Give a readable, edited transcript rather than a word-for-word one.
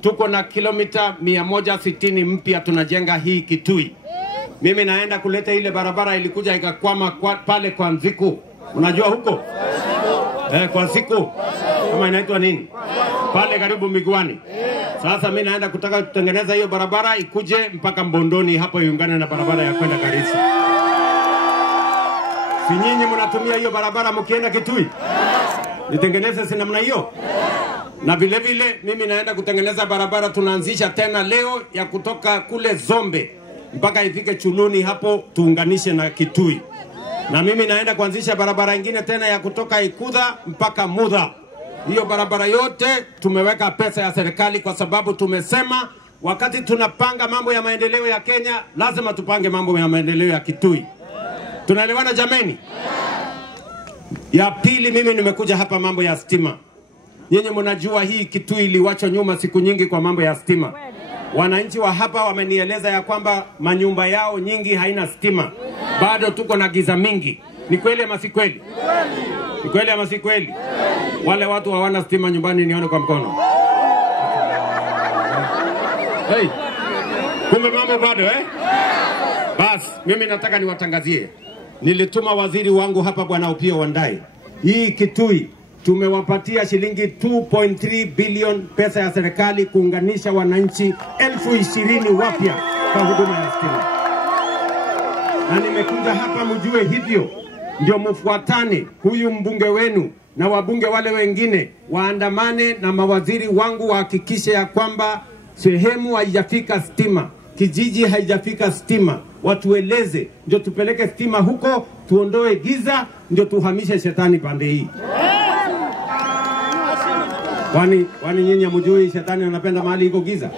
tuko na kilomita 160 mpya tunajenga hii Kitui. Mimi naenda kuleta ile barabara ilikuja ikakwama pale kwa Nziku. Unajua huko? Kwa Nziku. Kama inaitwa nini? Pale karibu Migwani. Sasa mimi naenda kutaka kutengeneza hiyo barabara ikuje mpaka Mbondoni hapo iungane na barabara ya kwenda Garissa. Si nyinyi mnatumia hiyo barabara mkienda Kitui? Nitengeneze si namna hiyo? Na vile vile mimi naenda kutengeneza barabara tunaanzisha tena leo ya kutoka kule Zombe mpaka ifike Chuluni hapo tuunganishe na Kitui. Na mimi naenda kuanzisha barabara nyingine tena ya kutoka Ikudha mpaka Mudha. Hiyo barabara yote tumeweka pesa ya serikali kwa sababu tumesema wakati tunapanga mambo ya maendeleo ya Kenya lazima tupange mambo ya maendeleo ya Kitui. Tunaelewana jameni? Ya pili, mimi nimekuja hapa mambo ya stima. Nyinyi mnajua hii Kitui iliwachwa nyuma siku nyingi kwa mambo ya stima. Wananchi wa hapa wamenieleza ya kwamba manyumba yao nyingi haina stima. Bado tuko na giza mingi. Ni kweli ama si kweli? Ni kweli ama si kweli? Wale watu hawana stima nyumbani nione kwa mkono. Hey. Kumbe mambo bado Bas, mimi nataka niwatangazie. Nilituma waziri wangu hapa Bwana Opiyo Wandayi. Hii Kitui tumewapatia shilingi 2.3 billion pesa ya serikali kuunganisha wananchi 20,000 wapya kwa huduma ya stima. Na nimekuja hapa mjue hivyo ndio mfuatane huyu mbunge wenu na wabunge wale wengine waandamane na mawaziri wangu wahakikishe ya kwamba sehemu haijafika stima, kijiji haijafika stima, watueleze ndio tupeleke stima huko, tuondoe giza, ndio tuhamishe shetani pande hii. Kwani nyinyi mjui shetani anapenda mahali iko giza?